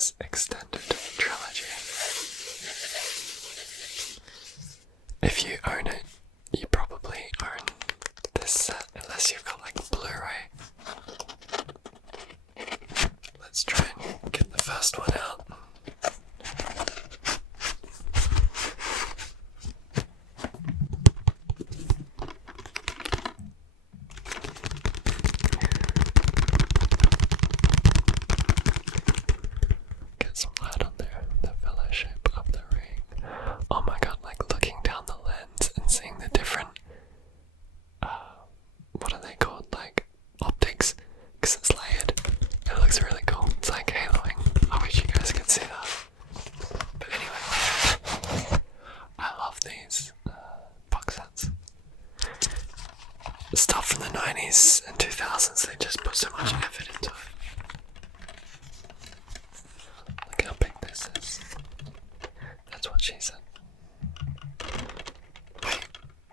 Rings Extended Trilogy. If you own it, you probably own this set, unless you've got like Blu-ray. Let's try and get the first one out. Get some light on there. The Fellowship of the Ring. Oh my god, like looking down the lens and seeing the different what are they called? Like optics, because it's layered. It looks really cool. It's like haloing. I wish you guys could see that. But anyway, I love these box sets. The stuff from the 90s and 2000s, they just put so much effort into it. Look how big this is. That's what she said. Wait,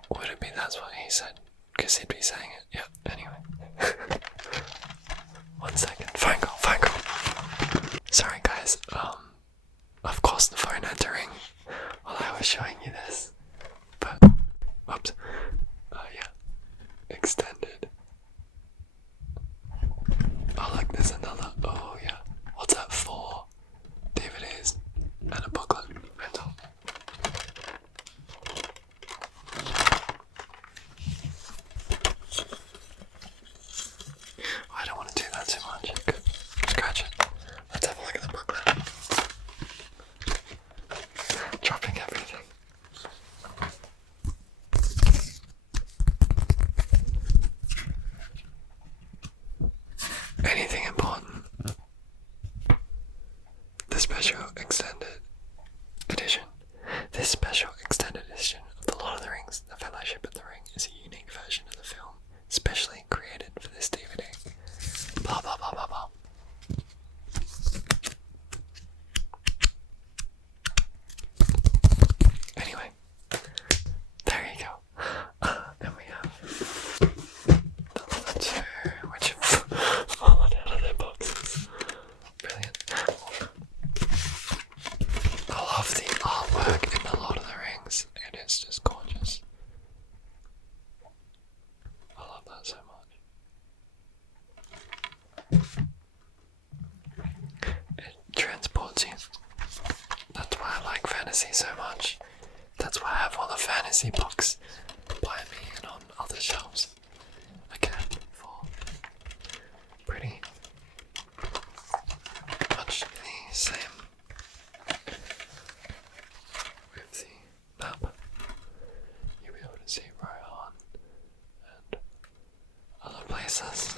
would it be that's what he said? Because he'd be saying it. Yeah, anyway. 1 second. Phone call. Sorry guys, of course the phone had to ring while I was showing you this. But, whoops. Yeah. Extended. Oh look, there's another. Oh yeah. What's that for? DVDs and a booklet. Rental. I don't want to do that too much. Scratch it. Let's have a look at the booklet. Dropping everything. Anything important? The special extended edition. This special extended edition of The Lord of the Rings, The Fellowship of the Ring, is a unique version of the film, specially created for this DVD. Blah blah blah blah blah. Anyway, there you go. And we have the other two, which have fallen out of their boxes. Brilliant. I love the artwork in The Lord of the Rings. It is just gorgeous. I love that so much. It transports you. That's why I like fantasy so much. That's why I have all the fantasy books by me and on other shelves. Again, for pretty much the same with the map. You'll be able to see Rohan and other places.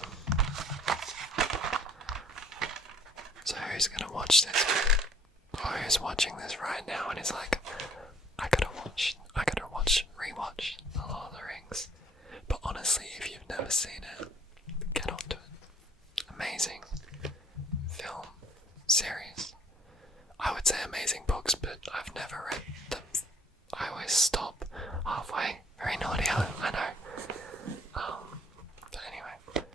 So who's gonna watch this? Or who's watching this right now and is like, I gotta rewatch The Lord of the Rings. But honestly, if you've never seen it, get onto it. Amazing film series. I would say amazing books, but I've never read them. I always stop halfway. Very naughty, I know. But anyway,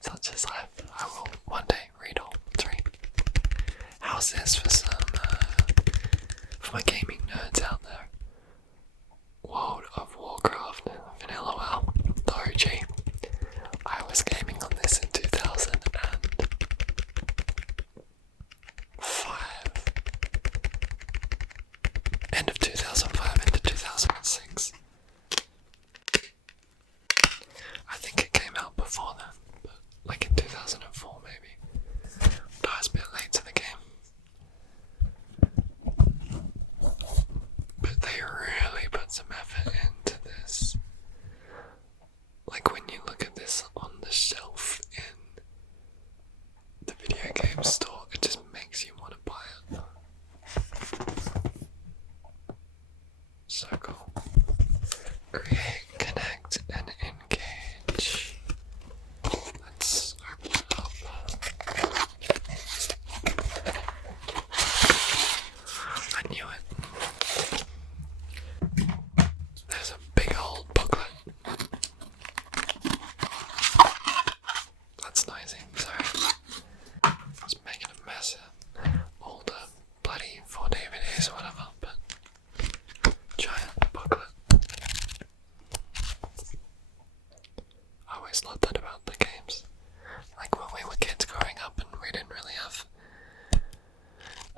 such is life. I will one day read all 3. How's this for some, for my gaming nerds out there? World of Warcraft, Vanilla WoW, the OG. I was gaming on this in 2005. End of 2005 into 2006. I think it came out before then, but like in 2004 maybe. But I was a bit late to the game.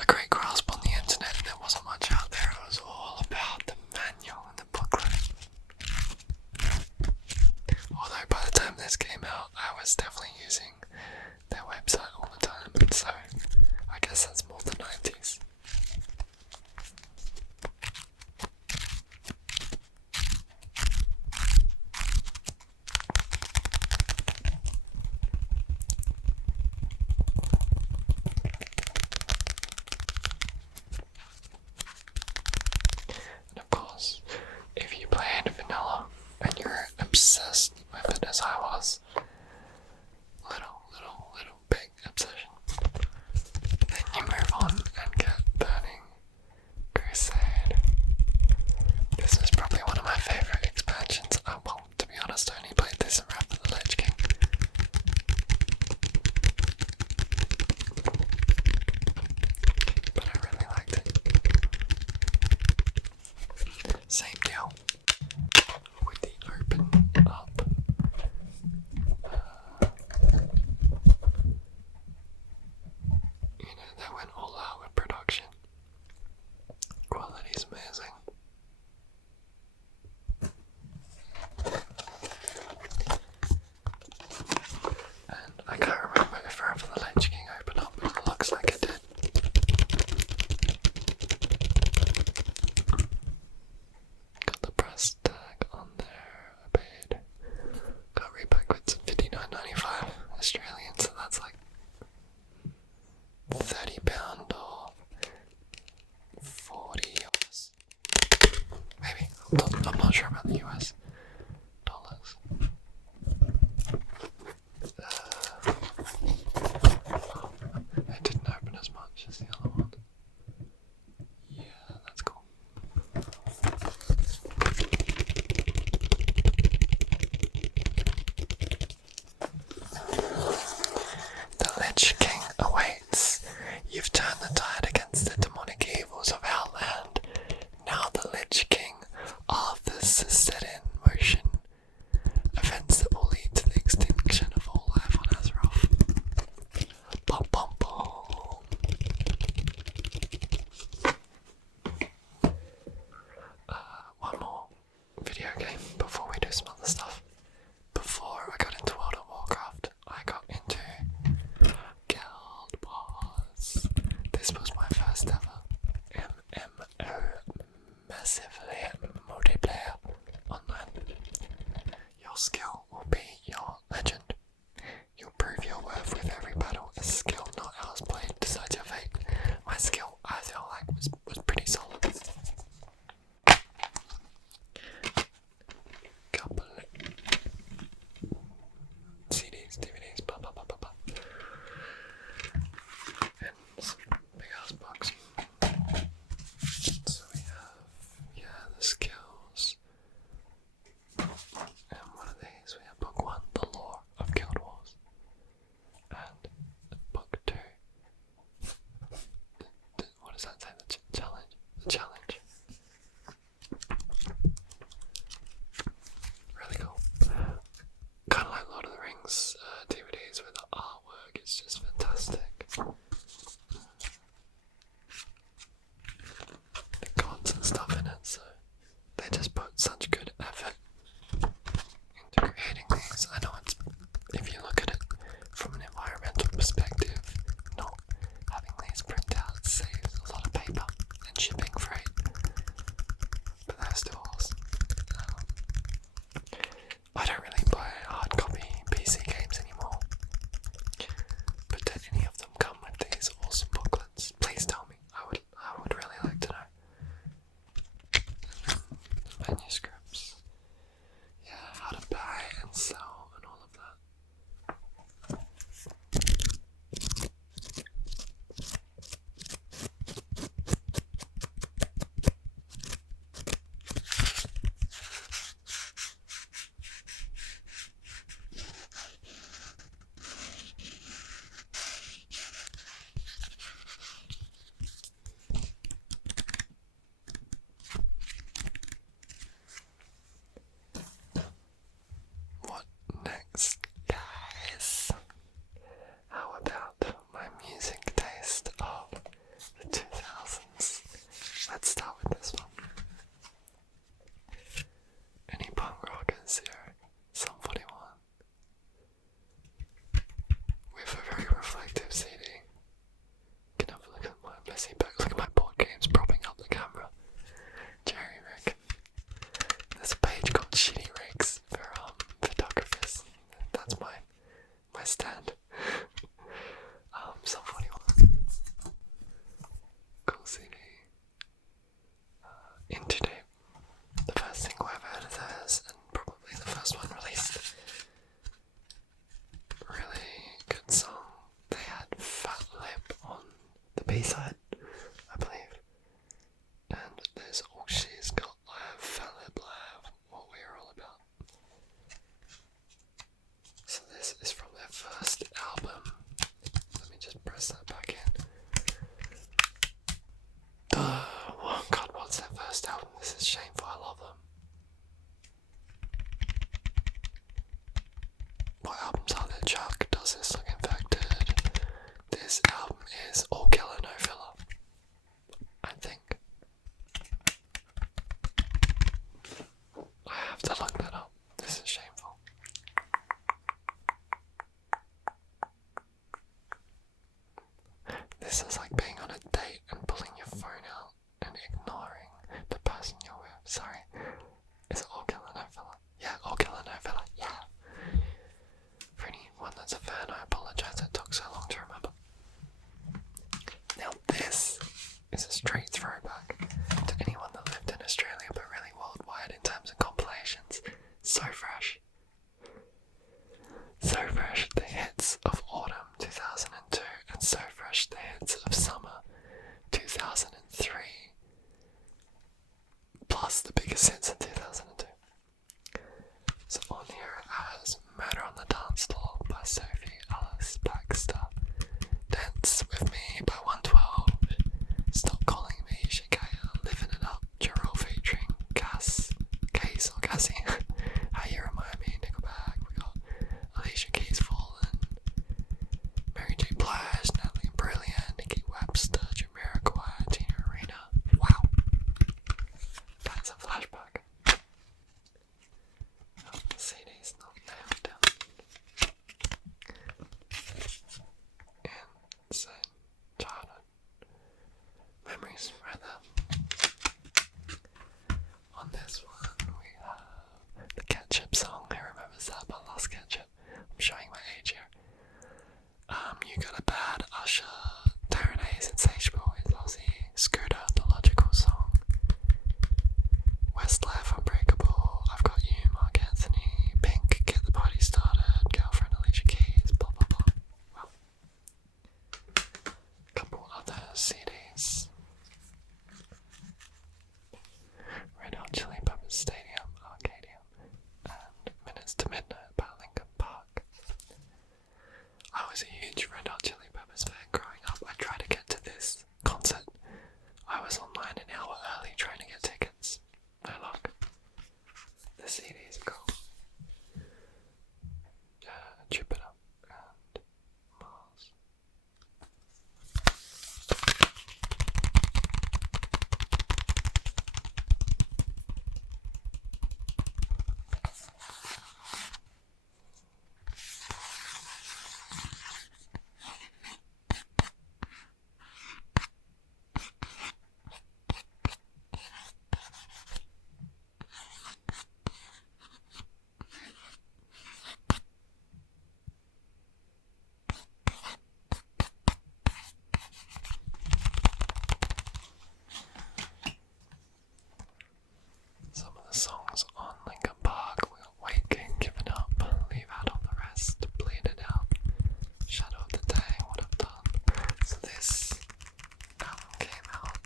a great grasp on the internet, and there wasn't much out there. It was all about the manual and the booklet. Although by the time this came out, I was definitely using their website all the time, so I guess that's more the 90s. And of course, if you played vanilla and you're obsessed with it as I was, little big obsession, then you move on and get Burning Crusade. This is probably one of my favourite expansions. Well, to be honest, I only played this in Wrath of the Lich King. But I really liked it. Same deal with the open up. They went all out with production. Quality's amazing. And I can't remember if Wrath of the Lich King opened up, but it looks like it did. Got the price tag on there. I paid. Got repack with $59.95 Australian, so that's like £30 or 40 US. Maybe. I'm not sure about the US dollars. It didn't open as much as the other one. Yeah, that's cool. The Lich King awaits. You've turned the tide against the demonic evils of Outland. Now the Lich King Arthur's set in motion. Events that will lead to the extinction of all life on Azeroth. Bum bum bum. One more video game before we do some other stuff. Before I got into World of Warcraft, I got into Guild Wars. This was my first ever MMO, massively multiplayer online. Your skill will be your legend. You'll prove your worth with every battle. A skill not ours played decides your fate. My skill, I feel like, was pretty solid. Couple CDs, DVDs, blah blah blah blah blah. And some big ass books. So we have, the skills. And one of these, we have book 1, The Lore of Guild Wars. And book 2, what does that say? The challenge. The challenge. Really cool. Kind of like Lord of the Rings DVDs with the artwork. It's just fantastic. The gods and stuff in it, so they just put such good effort into creating these. I know it's, if you look at it from an environmental perspective, not having these printouts saves a lot of paper and shipping freight, B-side, I believe. And there's All She's Got Left, Fallib Love, What We're All About. So this is from their first album. Let me just press that back in. Oh god, what's their first album? This is shameful, I love them. What albums are there? Chuck, Does This Look Infected? This album is All Killer No Filler, I think. I have to look that up. This is shameful. This is like being on a date and pulling your phone out and ignoring the person you're with. Sorry. Is it All Killer No Filler? Yeah, All Killer No Filler. Yeah. For anyone that's a fan, I apologise it took so long to remember. Now this is a straight throwback to anyone that lived in Australia but really worldwide in terms of compilations. So fresh. So fresh, the hits of autumn 2002 and So Fresh, the hits of summer 2003. Plus the biggest hits in 2002. So on here it has Murder on the Dance Floor by Sophie Alice Baxter, Dance With Me by 112, Stop Calling Me Shakaya, Living It Up, Jarrell featuring Case or Cassie, How You Remind Me, Nickelback, we got Alicia Keys Fallen, Mary J. Blige, Natalie Imbruglia, Nikki Webster, Jamiroquai, Tina Arena. Wow, that's a flashback. Oh, the CD's not nailed down. Insane childhood memories right there. On this one we have the Ketchup song. Who remembers that? But Lost Ketchup. I'm showing my age here. You Got a Bad, Usher, Darren Hayes, Insatiable is Aussie, Scooter, The Logical Song, Westlife, Unbreakable, I've Got You, Mark Anthony, Pink, Get the Party Started, Girlfriend, Alicia Keys, blah blah blah. Well, a couple other CDs. Red Hot Chili Peppers Stadium, Arcadium, and Minutes to Midnight by Linkin Park. I was a huge Red Hot Chili Peppers fan growing up. I tried to get to this concert. I was online an hour early trying to get tickets. No luck. The CDs are cool. Jupiter and Mars. Some of the songs on Linkin Park, we got Waking, Giving Up, Leave Out All the Rest, Bleed It Out, Shadow of the Day, What I've Done. So this album came out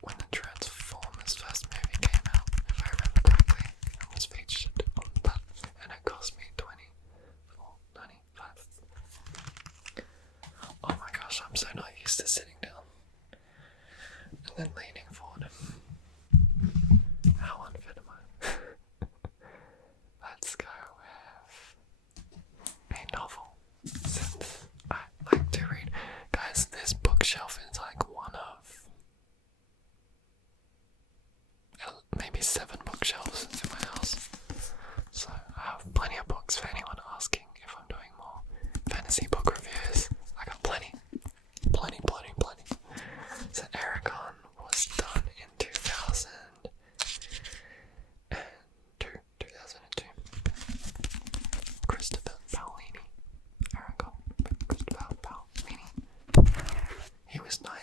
when the Transformers first movie came out, if I remember correctly. It was featured on that, and it cost me $24.95. Oh my gosh, I'm so not used to sitting down and then leaning forward. How unfit am I? Let's go with a novel, since I like to read. Guys, this bookshelf is like one of maybe 7 bookshelves in my house. So I have plenty of books for anyone asking if I'm doing more fantasy book reviews. I got plenty. So Eragon was done in 2002. Christopher Paolini. Eragon, Christopher Paolini. He was 19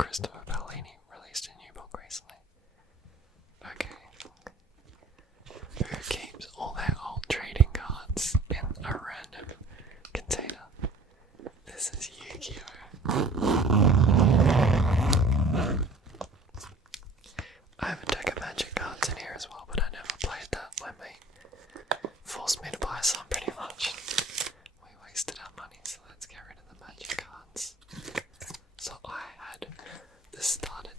Christopher Paolini released a new book recently. Okay. Who keeps all their old trading cards in a random container? This is Yu-Gi-Oh! I have a deck of magic cards in here as well, but I never played that. My mate forced me to buy some pretty much. We wasted our money, so let's get rid of the magic cards. So I had the starter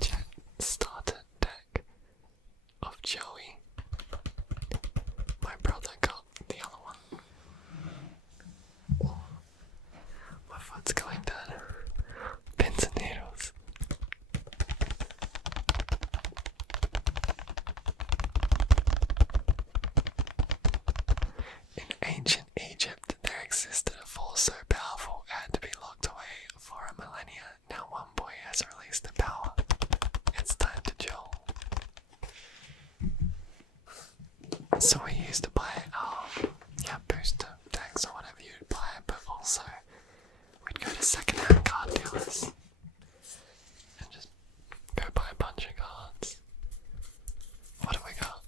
deck of Joey. My brother got the other one. Oh, my foot's going dead. Pins and needles. In ancient Egypt, there existed a force so powerful it had to be locked away for a millennia. Now one boy has released the power. It's time to duel. So we used to buy our booster decks or whatever you'd buy, but also we'd go to second-hand card dealers and just go buy a bunch of cards. What have we got?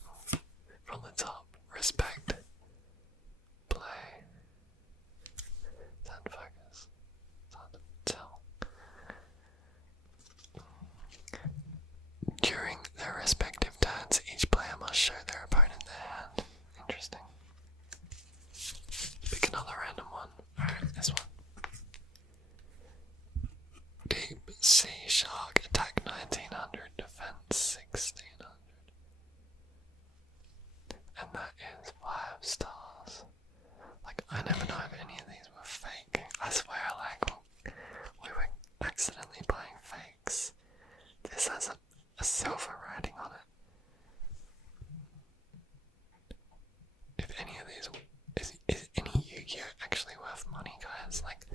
From the top, respect, play, don't focus, it's hard to tell. During their respective turns, each player must show their opponent their hand. Interesting. Pick another random one. Alright, this one. Deep Sea Shark, attack 1900, defense 1600. And that is 5 stars. Like, I never know if any of these were fake. I swear, we were accidentally buying fakes. This has a silver writing on it. If any of these, is any Yu-Gi-Oh actually worth money, guys? Like,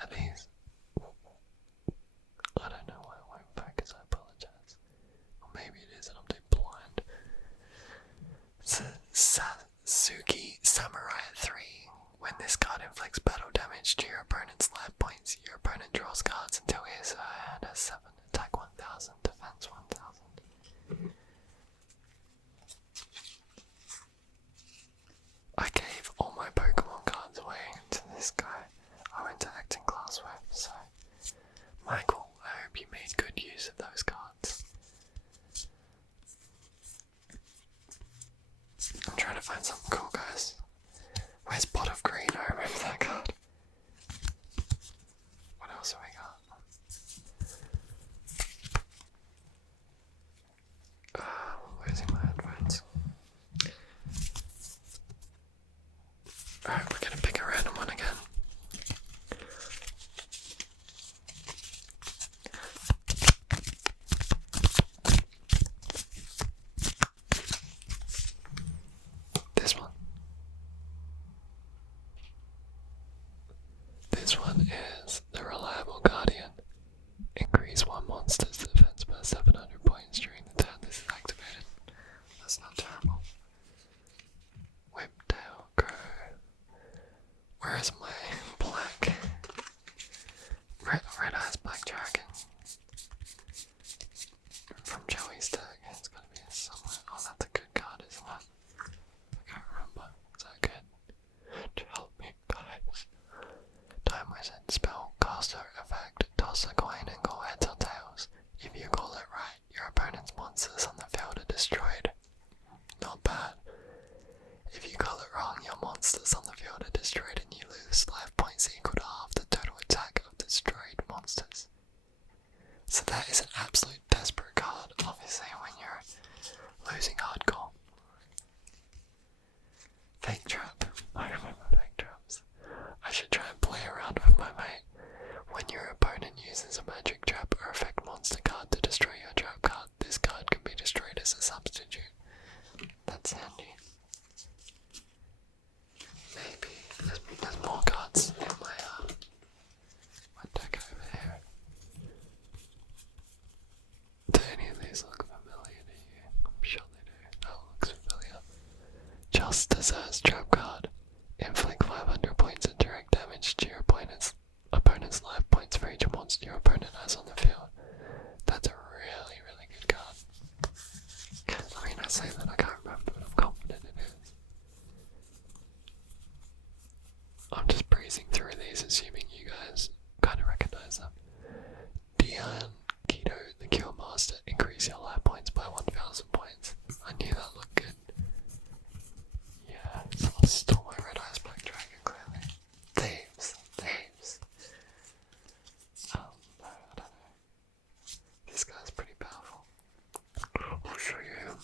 are these? I don't know why it won't focus, I apologize. Or maybe it is and I'm too blind. Sasuke Samurai 3. When this card inflicts battle damage to your opponent's life points, your opponent draws cards until his or her hand has 7. Attack 1000, defense 1000. I gave all my Pokemon cards away to this guy I went to acting class with, so Michael, I hope you made good use of those cards. I'm trying to find something cool, guys. Where's Pot of Green? I remember that card. What else have we got? Where's my headphones? Alright, we're gonna pick a random one again. This one. This one is the Reliable Guardian. Increase one monster's defense by 700 points during the turn this is activated. That's not terrible. Whiptail Crow. Where is my black? Red Eyes Black Dragon. From Joey's deck. It's gotta be somewhere. Oh, that's a good card, isn't it? I can't remember. Is that good? To help me, guys. Time wizard spell caster effect. Toss a coin and call heads or tails. If you call it right, your opponent's monsters on the field are destroyed. Not bad. If you call it wrong, your monsters on the field are destroyed and you lose life was to increase your life points by 1,000 points. I knew that looked good. Yeah, someone stole my red eyes black dragon, clearly. Thieves. No, I don't know. This guy's pretty powerful. I'll show you.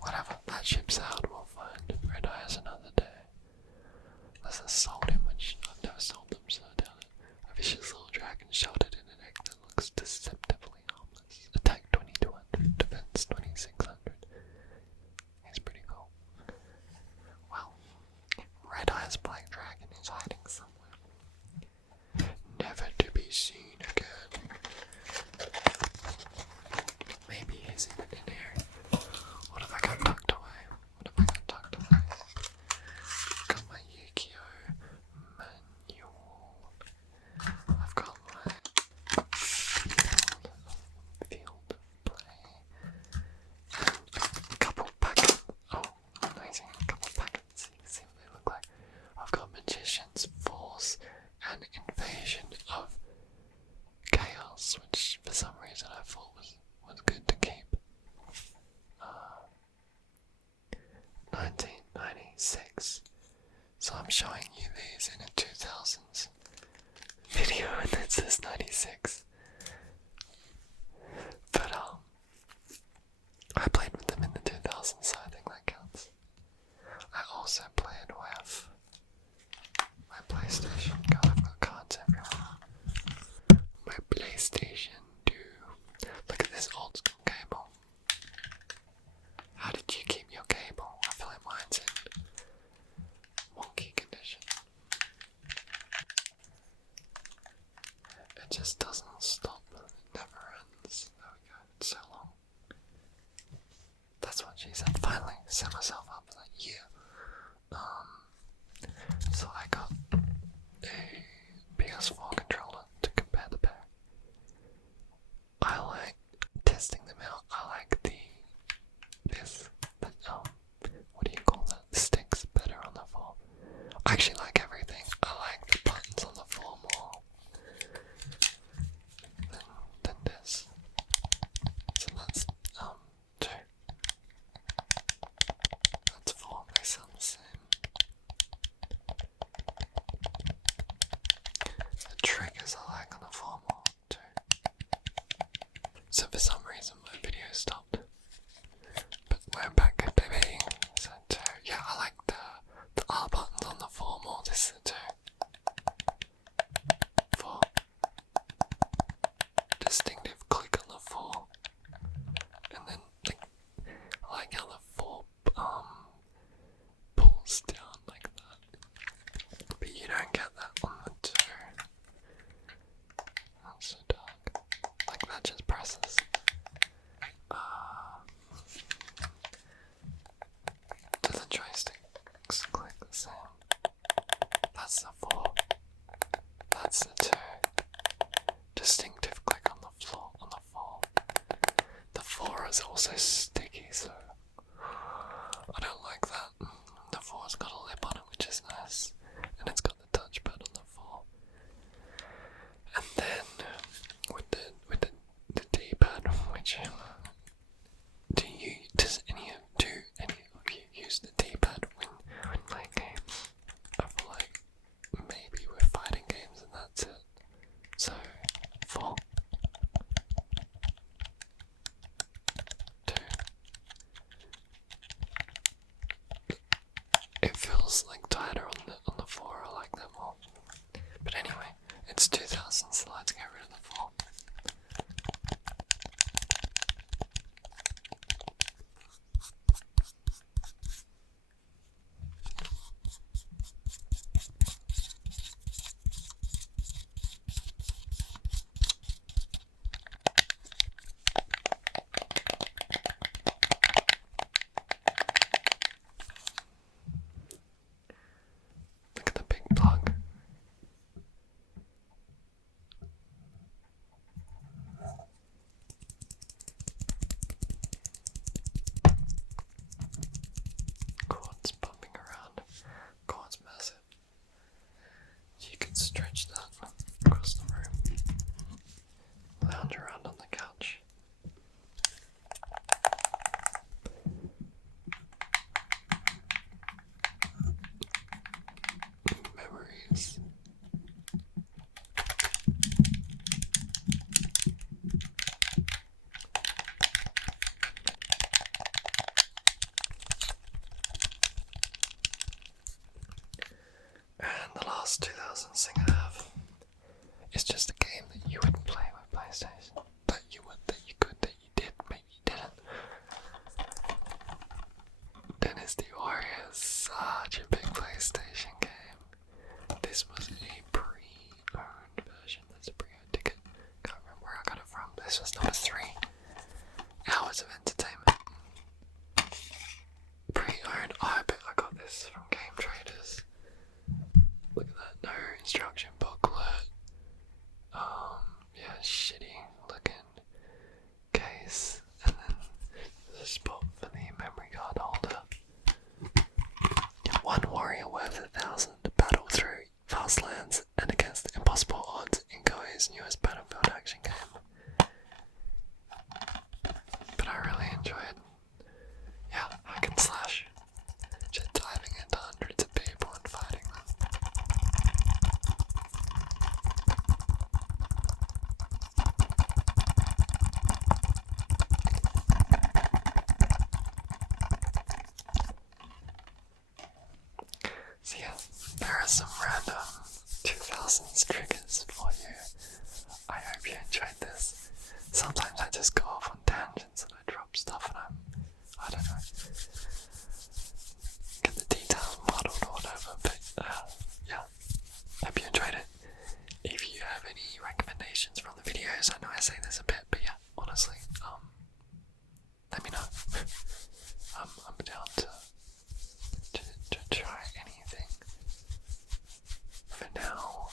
Whatever, that ship's out, we'll find red eyes another day. Unless I sold him, which I've never sold them, so I doubt it. A vicious little dragon sheltered in an egg that looks deceptively harmless. Attack 2200, defense 2600. He's pretty cool. Well, red eyes black dragon is hiding somewhere. Never to be seen again. Maybe he's in here. What have I got tucked away? Got my Yu-Gi-Oh! Manual. I've got my field play. And a couple packets. Oh, amazing. A couple packets. You can see what they look like. I've got Magician's Force and Invasion of Chaos, which for some reason I thought was good to keep. 1996. So I'm showing you these in a 2000s video and it says 96. But I played with them in the 2000s, so I think that counts. I also played with my PlayStation. God, I've got cards everywhere. My PlayStation 2. Look at this old school cable. How did you keep your cable? I feel like mine's in wonky condition. It just doesn't stop. It never ends. There we go. It's so long. That's what she said. Finally, set myself up for that year. So I got a PS4 controller to compare the pair. I like testing them out. I like what do you call that? The sticks better on the 4. I actually like everything. I like the buttons on the 4 more than this. So that's 2. That's 4. They sound the same. The triggers I like on the 4 more too. So for some reason my video stopped. But we're back, baby. So 2. Yeah, I like the R buttons on the 4 more. This is the 2. 4. Distinctive click on the 4. And then I like how the 4 pulls down like that. But you don't get that on the 2. That's so dark. Like that just presses. Do the joysticks click the same? That's the 4. That's the 2. Distinctive click on the floor on the 4. The 4 is also sticky, so I don't like that. The 4's got a lip on it, which is nice, and it's got the touchpad on the 4. And then with the D-pad, which does any of you use the D-pad when playing games? I feel like maybe we're fighting games and that's it. So 4, 2, this was number 3. Hours of entertainment. Pre-owned. Oh, I bet I got this from Game Traders. Look at that, no instruction booklet. Yeah, shitty looking case. And then there's a spot for the memory card holder. One warrior worth 1,000 to battle through vast lands and against impossible odds in Koei's newest Battlefield action game. But I really enjoyed, hack and slash. Just diving into hundreds of people and fighting them. So yeah, there are some random 2000s triggers for you. I hope you enjoyed this. Sometimes I just go off on tangents and I drop stuff and I don't know, get the details muddled or whatever, but yeah, hope you enjoyed it. If you have any recommendations from the videos, I know I say this a bit, but yeah, honestly, let me know. I'm down to try anything. For now,